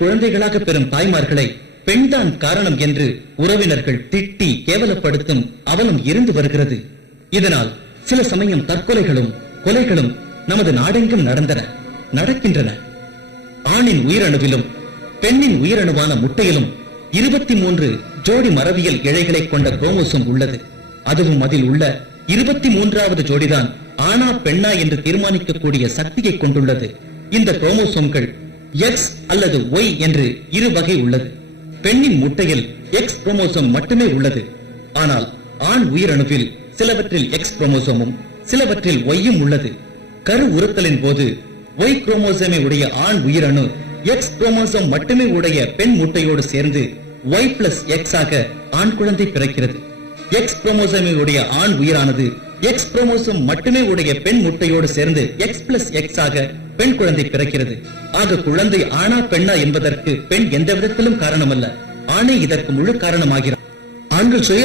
குழந்தைகளாக பெறும் தாய்மார்களை பெண்தான் காரணம் என்று உறவினர்கள் திட்டி கேவலப்படுத்தும் அவலம் இருந்து வருகிறது. இதனால் சில சமயம் தற்கொலைகளும் கொலைகளும் நமது நாடெங்கும் நடக்கின்றன. ஆணின் உயிரணுவிலும் பெண்ணின் உயிரணுவான முட்டையிலும் 23 ஜோடி மரபியல் இழைகளை கொண்ட குரோமோசோம் உள்ளது. அதுவும் அதில் உள்ள 23வது ஜோடிதான் ஆனா பெண்ணா என்று தீர்மானிக்கக்கூடிய சக்தியை கொண்டுள்ளது. இந்த குரோமோசோம்கள் எக்ஸ் அல்லது ஒய் என்று இரு வகை உள்ளது. பெண்ணின் முட்டையில் எக்ஸ் குரோமோசோம் மட்டுமே உள்ளது. ஆனால் ஆண் உயிரணுவில் சிலவற்றில் எக்ஸ் குரோமோசோமும் சிலவற்றில் ஒய்யும் உள்ளது. கரு உறுத்தலின் போது ஒய் குரோமோசோமை உடைய ஆண் உயிரணு எக்ஸ் குரோமோசோம் மட்டுமே உடைய பெண் முட்டையோடு சேர்ந்து ஒய் பிளஸ் எக்ஸ் ஆக ஆண் குழந்தை பிறக்கிறது. எக்ஸ் குரோமோசோமை உடைய ஆண் உயிரானது எக்ஸ் குரோமோசோம் மட்டுமே உடைய பெண் முட்டையோடு சேர்ந்து எக்ஸ் பிளஸ் எக்ஸ் ஆக பெண் குழந்தை பிறக்கிறது. ஆக குழந்தை ஆணா பெண்ணா என்பதற்கு பெண் எந்த விதத்திலும் காரணமல்ல, ஆணை இதற்கு முழு காரணமாகிறார். ஆண்கள் சுய